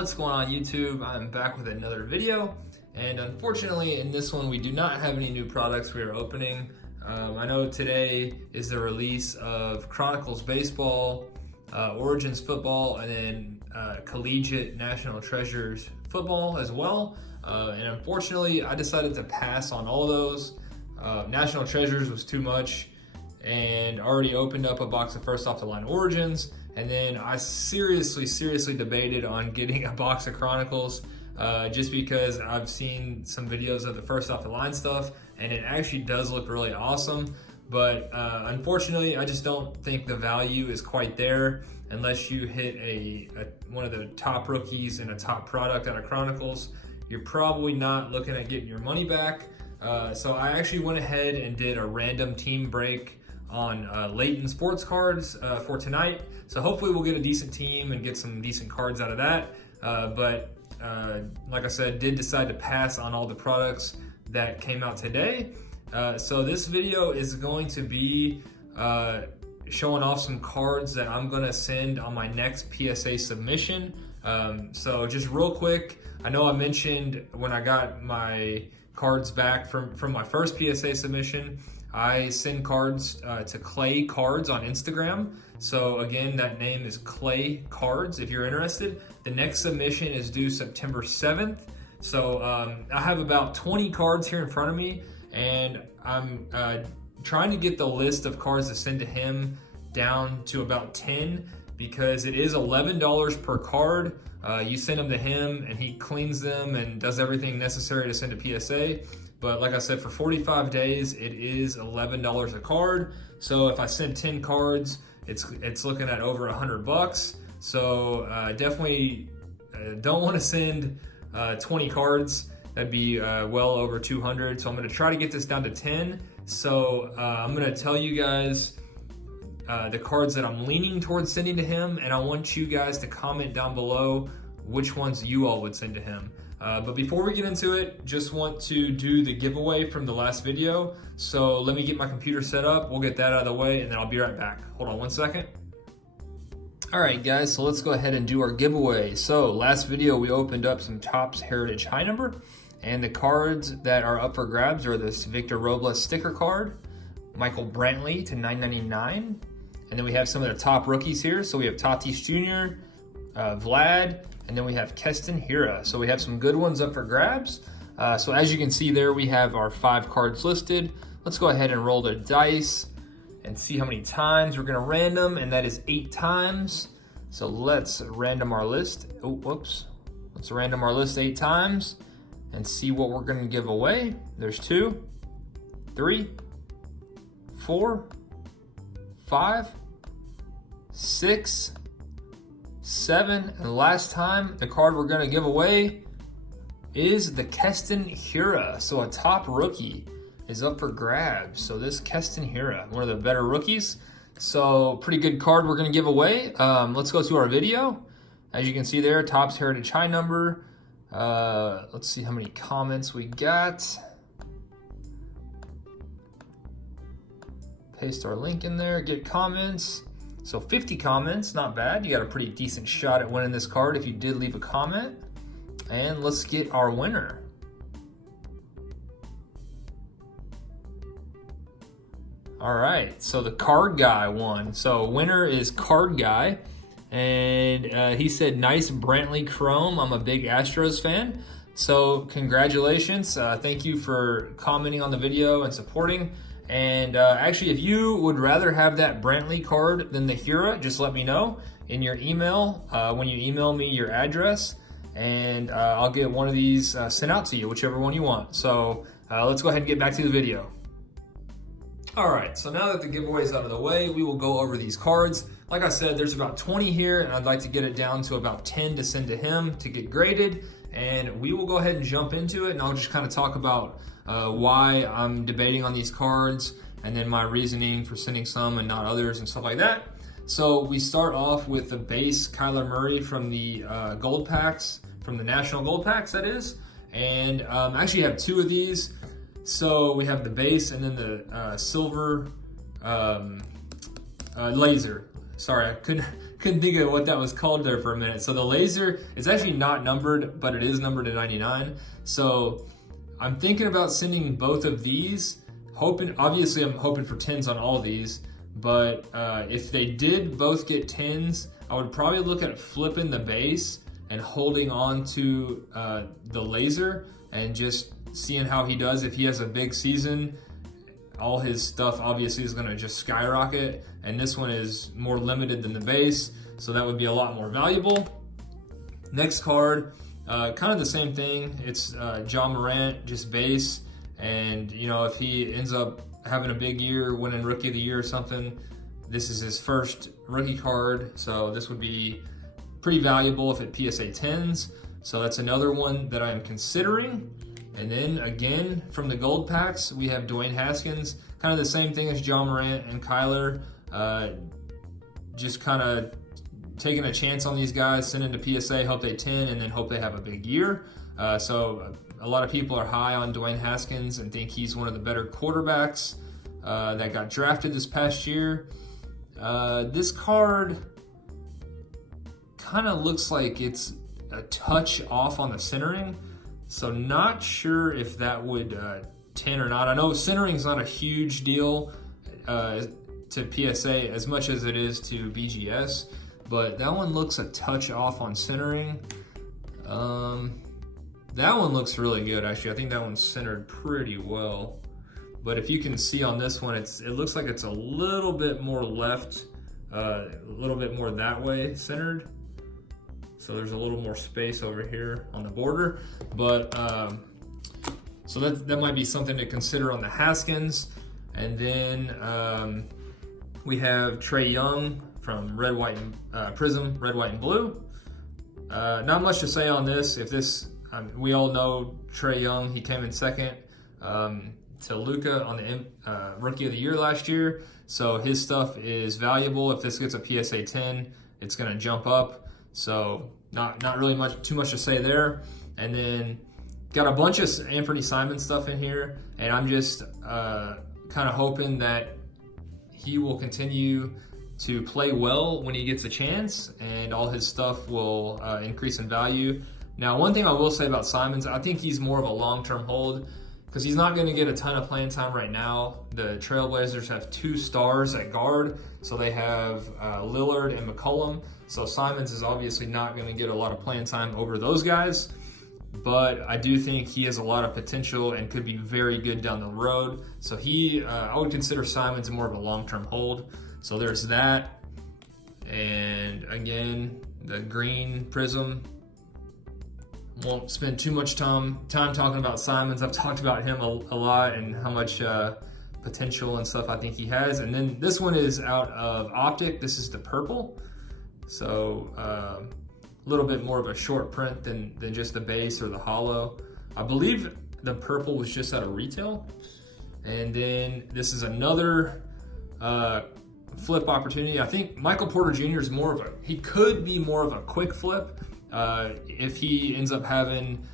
What's going on YouTube? I'm back with another video, and unfortunately in this one we do not have any new products we are opening. I know today is the release of Chronicles Baseball, Origins Football, and then Collegiate National Treasures Football as well. And unfortunately I decided to pass on all those. National Treasures was too much, and already opened up a box of first off the line Origins. And then I seriously debated on getting a box of Chronicles just because I've seen some videos of the first off the line stuff and it actually does look really awesome. But unfortunately, I just don't think the value is quite there unless you hit one of the top rookies and a top product out of Chronicles. You're probably not looking at getting your money back. So I actually went ahead and did a random team break on Leighton sports cards for tonight. So hopefully we'll get a decent team and get some decent cards out of that. But like I said, did decide to pass on all the products that came out today. So this video is going to be showing off some cards that I'm gonna send on my next PSA submission. So just real quick, I know I mentioned when I got my cards back from my first PSA submission, I send cards to Clay Cards on Instagram. So again, that name is Clay Cards if you're interested. The next submission is due September 7th. So I have about 20 cards here in front of me, and I'm trying to get the list of cards to send to him down to about 10, because it is $11 per card. You send them to him and he cleans them and does everything necessary to send to PSA. But like I said, for 45 days, it is $11 a card. So if I send 10 cards, it's looking at over $100. So definitely don't want to send 20 cards. That'd be well over 200. So I'm going to try to get this down to 10. So I'm going to tell you guys the cards that I'm leaning towards sending to him, and I want you guys to comment down below which ones you all would send to him. But before we get into it, just want to do the giveaway from the last video. So let me get my computer set up, we'll get that out of the way, and then I'll be right back. Hold on one second. All right guys, so let's go ahead and do our giveaway. So last video we opened up some Topps Heritage High Number, and the cards that are up for grabs are this Victor Robles sticker card, Michael Brantley to $9.99, and then we have some of the top rookies here. So we have Tatis Jr., Vlad, and then we have Keston Hiura. So we have some good ones up for grabs. So as you can see there, we have our 5 cards listed. Let's go ahead and roll the dice and see how many times we're gonna random, and that is 8 times. So let's random our list. Oh, whoops. Let's random our list 8 times and see what we're gonna give away. There's 2, 3, 4, 5, 6, 7, and last time, the card we're gonna give away is the Keston Hiura. So a top rookie is up for grabs. So this Keston Hiura, one of the better rookies. So pretty good card we're gonna give away. Let's go to our video. As you can see there, Topps Heritage High Number. Let's see how many comments we got. Paste our link in there, get comments. So 50 comments, not bad. You got a pretty decent shot at winning this card if you did leave a comment. And let's get our winner. All right, so the card guy won. So winner is Card Guy, and he said, nice Brantley Chrome. I'm a big Astros fan. So congratulations, thank you for commenting on the video and supporting. And actually, if you would rather have that Brantley card than the Hiura, just let me know in your email when you email me your address, and I'll get one of these sent out to you, whichever one you want. So let's go ahead and get back to the video. All right, so now that the giveaway is out of the way, we will go over these cards. Like I said, there's about 20 here, and I'd like to get it down to about 10 to send to him to get graded. And we will go ahead and jump into it, and I'll just kind of talk about why I'm debating on these cards, and then my reasoning for sending some and not others and stuff like that. So we start off with the base Kyler Murray from the gold packs, from the National Gold Packs, that is. And I actually have 2 of these. So we have the base and then the silver laser. sorry, I couldn't think of what that was called there for a minute. So the laser, it's actually not numbered, but it is numbered to 99. So I'm thinking about sending both of these, obviously I'm hoping for 10s on all of these, but if they did both get 10s, I would probably look at flipping the base and holding on to the laser and just seeing how he does. If he has a big season, all his stuff obviously is gonna just skyrocket, and this one is more limited than the base, so that would be a lot more valuable. Next card, kind of the same thing. It's John Morant, just base, and you know, if he ends up having a big year, winning Rookie of the Year or something, this is his first rookie card, so this would be pretty valuable if it PSA 10s. So that's another one that I am considering. And then again, from the gold packs, we have Dwayne Haskins, kind of the same thing as John Morant and Kyler, just kind of taking a chance on these guys, sending to PSA, hope they 10, and then hope they have a big year. So a lot of people are high on Dwayne Haskins and think he's one of the better quarterbacks that got drafted this past year. This card kind of looks like it's a touch off on the centering. So not sure if that would 10 or not. I know centering is not a huge deal to PSA as much as it is to BGS, but that one looks a touch off on centering. That one looks really good, actually. I think that one's centered pretty well. But if you can see on this one, it looks like it's a little bit more left, a little bit more that way centered. So there's a little more space over here on the border, but so that might be something to consider on the Haskins. And then we have Trae Young from Red, White, and Prism, Red, White, and Blue. Not much to say on this. We all know Trae Young. He came in second to Luka on the Rookie of the Year last year. So his stuff is valuable. If this gets a PSA 10, it's going to jump up. So not really too much to say there. And then got a bunch of Anthony Simon stuff in here, and I'm just kind of hoping that he will continue to play well when he gets a chance, and all his stuff will increase in value. Now, one thing I will say about Simons, I think he's more of a long-term hold because he's not going to get a ton of playing time right now. The Trailblazers have 2 stars at guard, so they have Lillard and McCollum. So Simons is obviously not going to get a lot of playing time over those guys, but I do think he has a lot of potential and could be very good down the road. So I would consider Simons more of a long-term hold. So there's that. And again, the green Prism. Won't spend too much time talking about Simons. I've talked about him a lot and how much potential and stuff I think he has. And then this one is out of Optic. This is the purple. So a little bit more of a short print than just the base or the hollow. I believe the purple was just out of retail. And then this is another flip opportunity. I think Michael Porter Jr. is he could be more of a quick flip. If he ends up having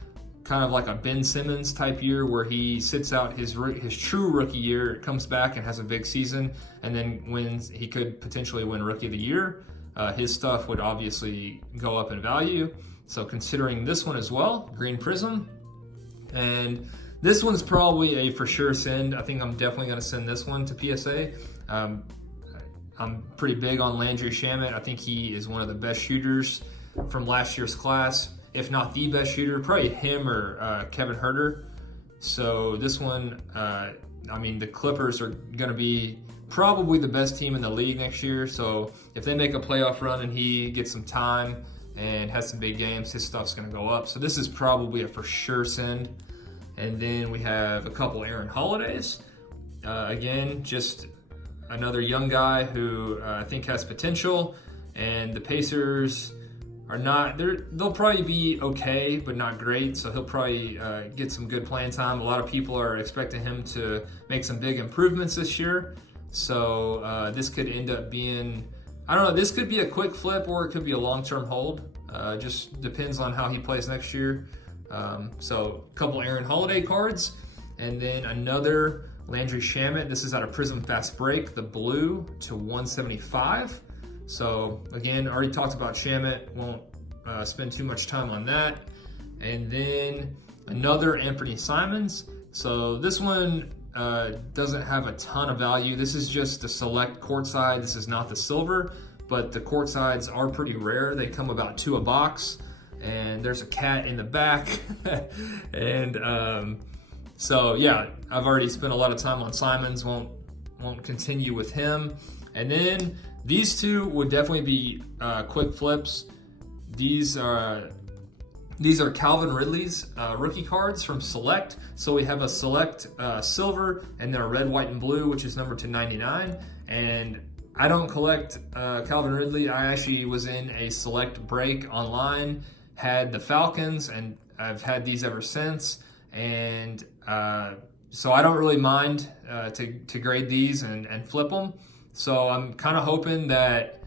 kind of like a Ben Simmons type year where he sits out his true rookie year, comes back and has a big season, and then he could potentially win Rookie of the Year. His stuff would obviously go up in value. So considering this one as well, green Prism. And this one's probably a for sure send. I think I'm definitely going to send this one to PSA. I'm pretty big on Landry Shamet. I think he is one of the best shooters from last year's class, if not the best shooter, probably him or Kevin Huerter. So this one, I mean, the Clippers are going to be probably the best team in the league next year. So if they make a playoff run and he gets some time and has some big games, his stuff's going to go up. So this is probably a for sure send. And then we have a couple Aaron Holidays. Again, just another young guy who I think has potential. And the Pacers are not, they'll probably be okay, but not great. So he'll probably get some good playing time. A lot of people are expecting him to make some big improvements this year. So this could end up being, I don't know, this could be a quick flip or it could be a long-term hold. Just depends on how he plays next year. So a couple Aaron Holiday cards, and then another Landry Shamet. This is out of Prism Fast Break, the blue to 175. So again, already talked about Shamit, won't spend too much time on that. And then another Anthony Simons. So this one doesn't have a ton of value. This is just the select courtside. This is not the silver, but the courtsides are pretty rare. They come about 2 a box, and there's a cat in the back. And so yeah, I've already spent a lot of time on Simons, won't continue with him. And then these 2 would definitely be quick flips. These are Calvin Ridley's rookie cards from Select. So we have a Select silver and then a red, white, and blue, which is numbered to 99. And I don't collect Calvin Ridley. I actually was in a Select break online, had the Falcons, and I've had these ever since. And so I don't really mind to grade these and flip them. So I'm kind of hoping that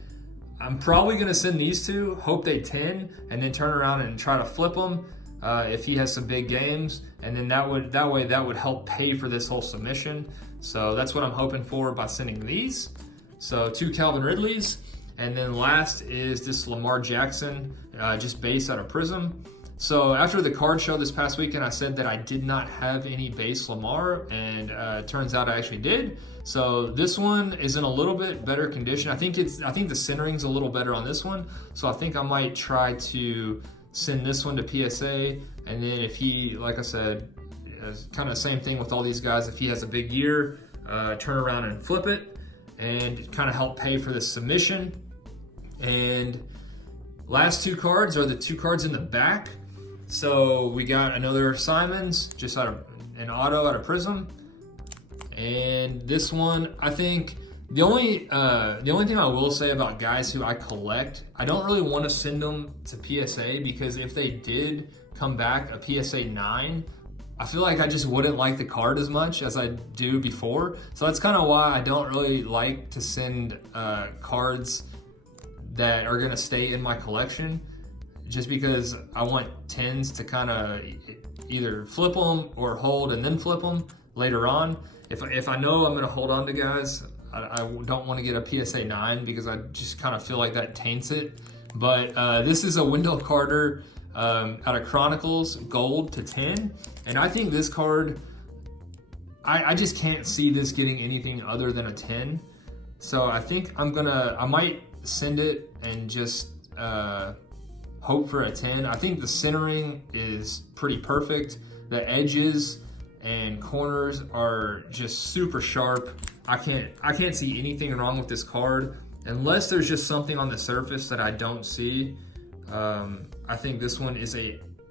I'm probably going to send these 2, hope they 10, and then turn around and try to flip them if he has some big games. And then that would help pay for this whole submission. So that's what I'm hoping for by sending these. So 2 Calvin Ridleys. And then last is this Lamar Jackson, just base out of Prism. So after the card show this past weekend, I said that I did not have any base Lamar, and it turns out I actually did. So this one is in a little bit better condition. I think the centering's a little better on this one. So I think I might try to send this one to PSA, and then if he, like I said, kind of same thing with all these guys. If he has a big year, turn around and flip it, and kind of help pay for this submission. And last 2 cards are the 2 cards in the back. So we got another Simons, just out of an auto out of Prism. And this one, I think the only thing I will say about guys who I collect, I don't really want to send them to PSA, because if they did come back a PSA 9, I feel like I just wouldn't like the card as much as I do before. So that's kind of why I don't really like to send cards that are going to stay in my collection, just because I want 10s to kind of either flip them or hold and then flip them later on. If I know I'm going to hold on to guys, I don't want to get a PSA 9, because I just kind of feel like that taints it. But this is a Wendell Carter out of Chronicles, gold to 10. And I think this card, I just can't see this getting anything other than a 10. So I think I might send it and just hope for a 10. I think the centering is pretty perfect. The edges and corners are just super sharp. I can't see anything wrong with this card, unless there's just something on the surface that I don't see. I think this one is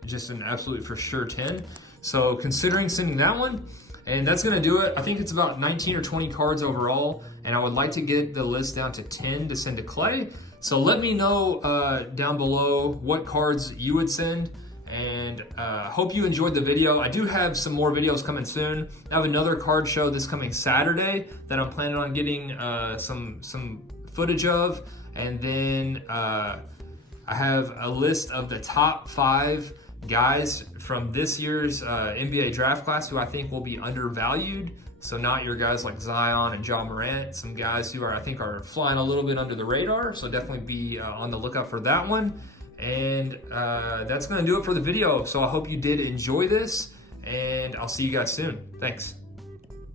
just an absolute for sure 10. So considering sending that one, and that's gonna do it. I think it's about 19 or 20 cards overall, and I would like to get the list down to 10 to send to Clay. So let me know down below what cards you would send, and hope you enjoyed the video. I do have some more videos coming soon. I have another card show this coming Saturday that I'm planning on getting some footage of, and then I have a list of the top 5 guys from this year's NBA draft class who I think will be undervalued. So not your guys like Zion and Ja Morant, some guys who I think are flying a little bit under the radar. So definitely be on the lookout for that one. And that's gonna do it for the video. So I hope you did enjoy this, and I'll see you guys soon. Thanks.